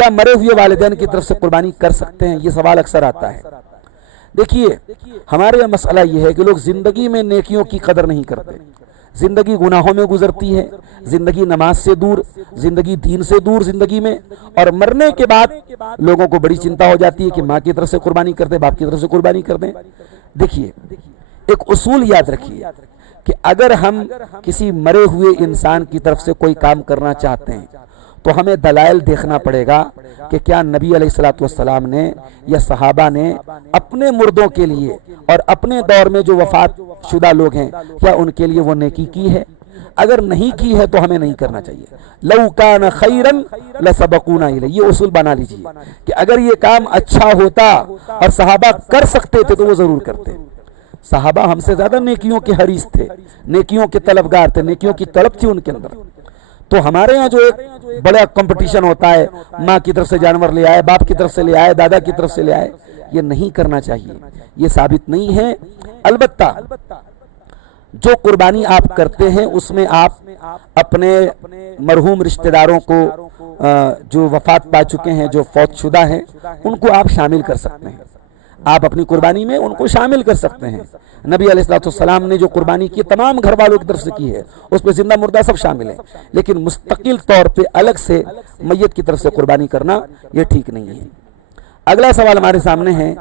کیا مرے ہوئے والدین کی طرف سے قربانی کر سکتے ہیں؟ یہ سوال اکثر آتا ہے۔ دیکھیے، ہمارے یہاں مسئلہ یہ ہے کہ لوگ زندگی میں نیکیوں کی قدر نہیں کرتے، زندگی گناہوں میں گزرتی ہے، زندگی نماز سے دور، زندگی دین سے دور زندگی میں، اور مرنے کے بعد لوگوں کو بڑی چنتا ہو جاتی ہے کہ ماں کی طرف سے قربانی کر دیں، باپ کی طرف سے قربانی کر دیں۔ دیکھیے، ایک اصول یاد رکھیے کہ اگر ہم کسی مرے ہوئے انسان کی طرف سے کوئی کام کرنا چاہتے ہیں تو ہمیں دلائل دیکھنا پڑے گا کہ کیا نبی علیہ الصلوۃ والسلام نے یا صحابہ نے اپنے مردوں کے لیے اور اپنے دور میں جو وفات شدہ لوگ ہیں کیا ان کے لیے وہ نیکی کی ہے؟ اگر نہیں کی ہے تو ہمیں نہیں کرنا چاہیے۔ لو کان خیرا لسبقونا الیہ، یہ اصول بنا لیجیے کہ اگر یہ کام اچھا ہوتا اور صحابہ کر سکتے تھے تو وہ ضرور کرتے۔ صحابہ ہم سے زیادہ نیکیوں کے حریص تھے، نیکیوں کے طلبگار تھے، نیکیوں کی طلب تھی ان کے اندر۔ تو ہمارے ہاں جو ایک بڑا کمپٹیشن ہوتا ہے، ماں کی طرف سے جانور لے آئے، باپ کی طرف سے لے آئے، دادا کی طرف سے لے آئے، یہ نہیں کرنا چاہیے، یہ ثابت نہیں ہے۔ البتہ جو قربانی آپ کرتے ہیں اس میں آپ اپنے مرحوم رشتہ داروں کو جو وفات پا چکے ہیں، جو فوت شدہ ہیں، ان کو آپ شامل کر سکتے ہیں، آپ اپنی قربانی میں ان کو شامل کر سکتے ہیں۔ نبی علیہ الصلوۃ والسلام نے جو قربانی کی تمام گھر والوں کی طرف سے کی ہے، اس میں زندہ مردہ سب شامل ہیں، لیکن مستقل طور پہ الگ سے میت کی طرف سے قربانی کرنا یہ ٹھیک نہیں ہے۔ اگلا سوال ہمارے سامنے ہے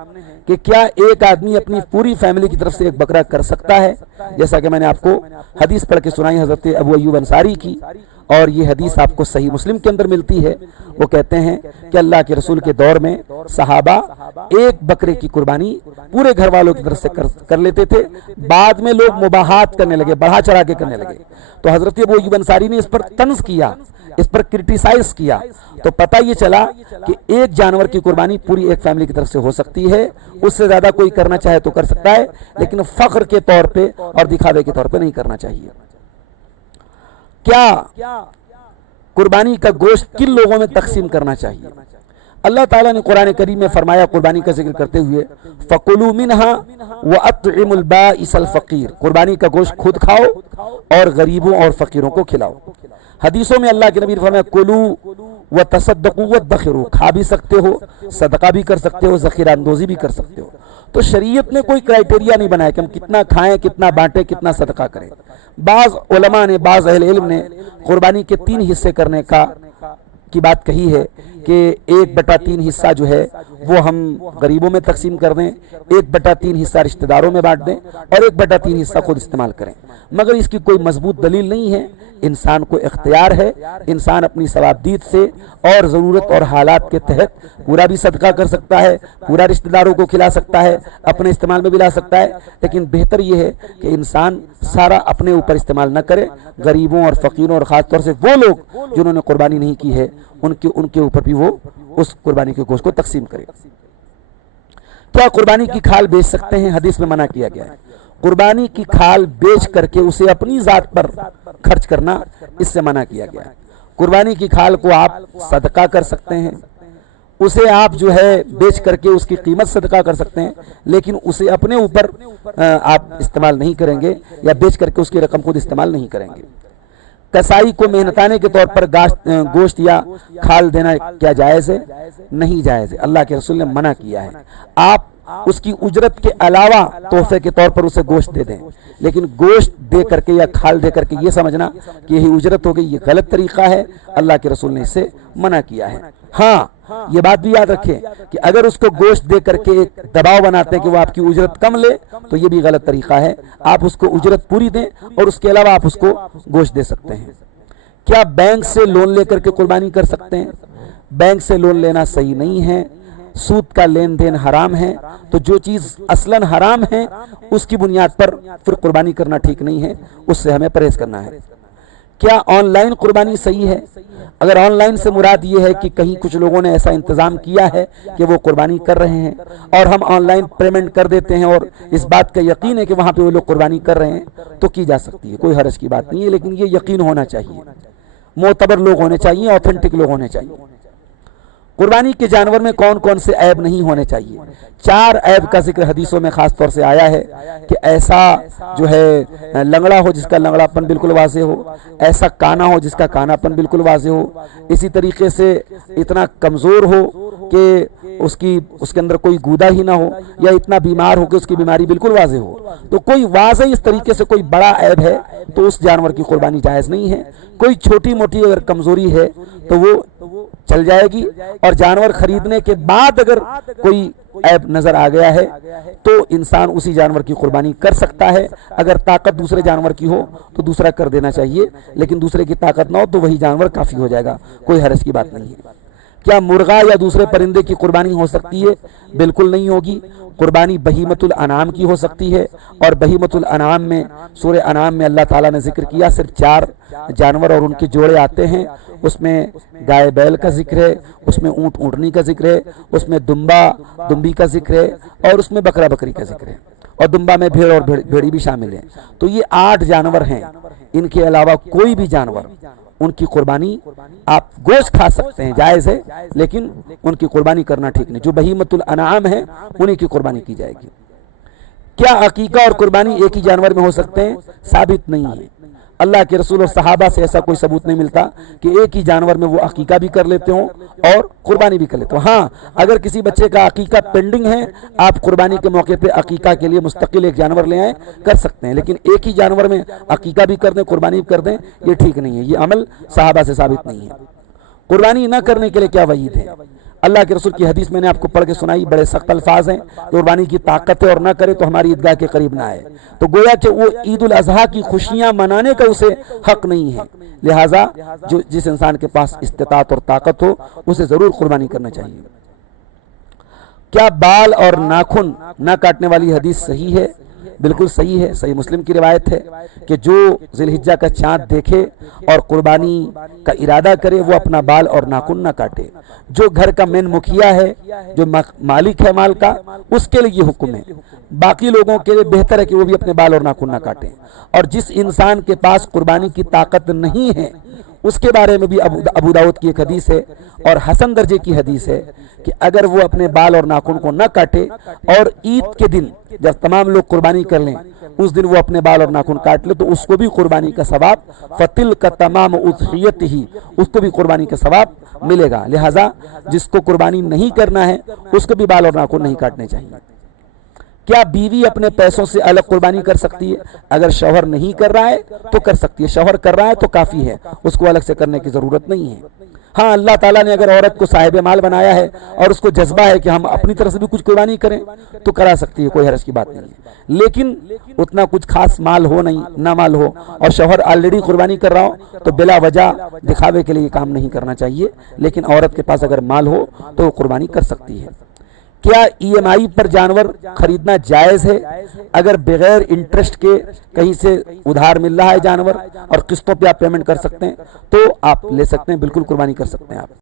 کہ کیا ایک آدمی اپنی پوری فیملی کی طرف سے ایک بکرا کر سکتا ہے؟ جیسا کہ میں نے آپ کو حدیث پڑھ کے سنائی حضرت ابو ایوب انصاری کی، اور یہ حدیث آپ کو صحیح مسلم کے اندر ملتی ہے۔ وہ کہتے ہیں کہ اللہ کے رسول کے دور میں صحابہ ایک بکرے کی قربانی پورے گھر والوں کی طرف سے کر لیتے تھے، بعد میں لوگ مباحات کرنے لگے، بڑھا چڑھا کے کرنے لگے، تو حضرت ابو ایوب انصاری نے اس پر طنز کیا، اس پر کرٹیسائز کیا، تو پتہ یہ چلا کہ ایک جانور کی قربانی پوری ایک فیملی کی طرف سے ہو سکتی ہے، اس سے زیادہ کوئی کرنا چاہے تو کر سکتا ہے، لیکن فخر کے طور پہ اور دکھاوے کے طور پہ نہیں کرنا چاہیے۔ کیا قربانی کا گوشت کن لوگوں میں تقسیم کرنا چاہیے؟ اللہ تعالیٰ نے قرآن کریم میں فرمایا قربانی کا ذکر کرتے ہوئے فَقُلُوا مِنْهَا وَأَطْعِمُوا الْبَائِسَ الْفَقِيرَ، قربانی کا گوشت خود کھاؤ اور غریبوں اور فقیروں کو کھلاؤ۔ حدیثوں میں اللہ کے نبی نے فرمایا کُلُوا وَتَصَدَّقُوا وَادَّخِرُوا، کھا بھی سکتے ہو، صدقہ بھی کر سکتے ہو، ذخیرہ اندوزی بھی کر سکتے ہو۔ تو شریعت نے کوئی کرائیٹیریا نہیں بنایا کہ ہم کتنا کھائیں، کتنا بانٹیں، کتنا صدقہ کریں۔ بعض علماء نے، بعض اہل علم نے قربانی کے 3 حصے کرنے کی بات کہی ہے کہ 1/3 حصہ جو ہے وہ ہم غریبوں میں تقسیم کر دیں، 1/3 حصہ رشتہ داروں میں بانٹ دیں، اور 1/3 حصہ خود استعمال کریں، مگر اس کی کوئی مضبوط دلیل نہیں ہے۔ انسان کو اختیار ہے، انسان اپنی ثوابدید سے اور ضرورت اور حالات کے تحت پورا بھی صدقہ کر سکتا ہے، پورا رشتہ داروں کو کھلا سکتا ہے، اپنے استعمال میں بھی لا سکتا ہے، لیکن بہتر یہ ہے کہ انسان سارا اپنے اوپر استعمال نہ کرے، غریبوں اور فقیروں اور خاص طور سے وہ لوگ جنہوں نے قربانی نہیں کی ہے ان کے اوپر بھی وہ اس قربانی کے گوشت کو تقسیم کرے۔ کیا قربانی کی کھال بیچ سکتے ہیں؟ حدیث میں منع کیا گیا ہے۔ قربانی کی کھال بیچ کر کے اسے اپنی ذات پر خرچ کرنا اس سے منع کیا گیا ہے۔ قربانی کی کھال کو آپ صدقہ کر سکتے ہیں، اسے آپ جو ہے بیچ کر کے اس کی قیمت صدقہ کر سکتے ہیں، لیکن اسے اپنے اوپر آپ استعمال نہیں کریں گے، یا بیچ کر کے اس کی رقم خود استعمال نہیں کریں گے۔ کسائی کو محنتانے کے طور پر گوشت یا کھال دینا کیا جائز ہے؟ نہیں جائز ہے، اللہ کے رسول نے منع کیا ہے۔ آپ اس کی اجرت کے علاوہ تحفے کے طور پر اسے گوشت دے دیں، لیکن گوشت دے کر کے یا کھال دے کر کے یہ سمجھنا کہ یہی اجرت ہو گئی، یہ غلط طریقہ ہے، اللہ کے رسول نے اس سے منع کیا ہے۔ ہاں، یہ بات بھی یاد رکھیں کہ اگر اس کو گوشت دے کر کے ایک دباؤ بناتے ہیں کہ وہ آپ کی اجرت کم لے تو یہ بھی غلط طریقہ ہے۔ آپ اس کو اجرت پوری دیں اور اس کے علاوہ آپ اس کو گوشت دے سکتے ہیں۔ کیا بینک سے لون لے کر کے قربانی کر سکتے ہیں؟ بینک سے لون لینا صحیح نہیں ہے، سود کا لین دین حرام ہے، تو جو چیز اصلاً حرام ہے اس کی بنیاد پر پھر قربانی کرنا ٹھیک نہیں ہے، اس سے ہمیں پرہیز کرنا ہے۔ کیا آن لائن قربانی صحیح ہے؟ اگر آن لائن سے مراد یہ ہے کہ کہیں کچھ لوگوں نے ایسا انتظام کیا ہے کہ وہ قربانی کر رہے ہیں اور ہم آن لائن پیمنٹ کر دیتے ہیں اور اس بات کا یقین ہے کہ وہاں پہ وہ لوگ قربانی کر رہے ہیں، تو کی جا سکتی ہے، کوئی حرج کی بات نہیں ہے، لیکن یہ یقین ہونا چاہیے، معتبر لوگ ہونے چاہیے، اوتھینٹک لوگ ہونے چاہیے۔ قربانی کے جانور میں کون کون سے عیب نہیں ہونے چاہیے؟ 4 عیب کا ذکر حدیثوں میں خاص طور سے آیا ہے کہ ایسا جو ہے لنگڑا ہو جس کا لنگڑا پن بالکل واضح ہو، ایسا کانا ہو جس کا کانا پن بالکل واضح ہو، اسی طریقے سے اتنا کمزور ہو کہ اس کے اندر کوئی گودا ہی نہ ہو، یا اتنا بیمار ہو کہ اس کی بیماری بالکل واضح ہو۔ تو کوئی واضح اس طریقے سے کوئی بڑا عیب ہے تو اس جانور کی قربانی جائز نہیں ہے۔ کوئی چھوٹی موٹی اگر کمزوری ہے تو وہ چل جائے گی، اور جانور خریدنے کے بعد اگر کوئی عیب نظر آ گیا ہے تو انسان اسی جانور کی قربانی کر سکتا ہے۔ اگر طاقت دوسرے جانور کی ہو تو دوسرا کر دینا چاہیے، لیکن دوسرے کی طاقت نہ ہو تو وہی جانور کافی ہو جائے گا، کوئی حرج کی بات نہیں ہے۔ کیا مرغا یا دوسرے پرندے کی قربانی ہو سکتی ہے؟ بالکل نہیں ہوگی۔ قربانی بہیمۃ الانعام کی ہو سکتی ہے، اور بہیمۃ الانعام میں سورہ انعام میں اللہ تعالیٰ نے ذکر کیا صرف 4 جانور اور ان کے جوڑے آتے ہیں۔ اس میں گائے بیل کا ذکر ہے، اس میں اونٹ اونٹنی کا ذکر ہے، اس میں دمبا دمبی کا ذکر ہے، اور اس میں بکرا بکری کا ذکر ہے، اور دمبا میں بھیڑ اور بھیڑی بھی شامل ہے۔ تو یہ 8 جانور ہیں، ان کے علاوہ کوئی بھی جانور ان کی قربانی آپ گوشت کھا سکتے ہیں، جائز ہے، لیکن ان کی قربانی کرنا ٹھیک نہیں۔ جو بہیمۃ الانعام ہے انہی کی قربانی کی جائے گی۔ کیا عقیقہ اور قربانی ایک ہی جانور میں ہو سکتے ہیں؟ ثابت نہیں ہے۔ اللہ کے رسول اور صحابہ سے ایسا کوئی ثبوت نہیں ملتا کہ ایک ہی جانور میں وہ عقیقہ بھی کر لیتے ہوں اور قربانی بھی کر لیتے ہوں۔ ہاں، اگر کسی بچے کا عقیقہ پینڈنگ ہے، آپ قربانی کے موقع پہ عقیقہ کے لیے مستقل ایک جانور لے آئیں، کر سکتے ہیں، لیکن ایک ہی جانور میں عقیقہ بھی کر دیں، قربانی بھی کر دیں، یہ ٹھیک نہیں ہے، یہ عمل صحابہ سے ثابت نہیں ہے۔ قربانی نہ کرنے کے لیے کیا وعید ہے؟ اللہ کے رسول کی حدیث میں نے آپ کو پڑھ کے سنائی، بڑے سخت الفاظ ہیں۔ قربانی کی طاقت ہے اور نہ کرے تو ہماری عیدگاہ کے قریب نہ آئے۔ تو گویا کہ وہ عید الاضحیٰ کی خوشیاں منانے کا اسے حق نہیں ہے، لہٰذا جس انسان کے پاس استطاعت اور طاقت ہو اسے ضرور قربانی کرنا چاہیے۔ کیا بال اور ناخن نہ کاٹنے والی حدیث صحیح ہے؟ بالکل صحیح ہے، صحیح مسلم کی روایت ہے کہ جو ذی الحجہ کا چاند دیکھے اور قربانی کا ارادہ کرے وہ اپنا بال اور ناخن نہ کاٹے۔ جو گھر کا مین مکھیا ہے، جو مالک ہے مال کا، اس کے لیے یہ حکم ہے۔ باقی لوگوں کے لیے بہتر ہے کہ وہ بھی اپنے بال اور ناخن نہ کاٹیں۔ اور جس انسان کے پاس قربانی کی طاقت نہیں ہے اس کے بارے میں بھی ابو داؤد کی ایک حدیث ہے اور حسن درجے کی حدیث ہے کہ اگر وہ اپنے بال اور ناخن کو نہ کاٹے اور عید کے دن جب تمام لوگ قربانی کر لیں اس دن وہ اپنے بال اور ناخن کاٹ لے تو اس کو بھی قربانی کا ثواب فتل کا تمام اضحیت ہی، اس کو بھی قربانی کا ثواب ملے گا۔ لہٰذا جس کو قربانی نہیں کرنا ہے اس کو بھی بال اور ناخن نہیں کاٹنے چاہیے۔ کیا بیوی اپنے پیسوں سے الگ قربانی کر سکتی ہے؟ اگر شوہر نہیں کر رہا ہے تو کر سکتی ہے، شوہر کر رہا ہے تو کافی ہے، اس کو الگ سے کرنے کی ضرورت نہیں ہے۔ ہاں، اللہ تعالیٰ نے اگر عورت کو صاحب مال بنایا ہے اور اس کو جذبہ ہے کہ ہم اپنی طرف سے بھی کچھ قربانی کریں تو کرا سکتی ہے، کوئی حرج کی بات نہیں ہے، لیکن اتنا کچھ خاص مال ہو نہیں، نہ مال ہو اور شوہر آلریڈی قربانی کر رہا ہو تو بلا وجہ دکھاوے کے لیے یہ کام نہیں کرنا چاہیے، لیکن عورت کے پاس اگر مال ہو تو وہ قربانی کر سکتی ہے۔ کیا ای ایم آئی پر جانور خریدنا جائز ہے؟ اگر بغیر انٹرسٹ کے کہیں سے ادھار مل رہا ہے جانور اور قسطوں پہ آپ پیمنٹ کر سکتے ہیں تو آپ لے سکتے ہیں، بالکل قربانی کر سکتے ہیں آپ۔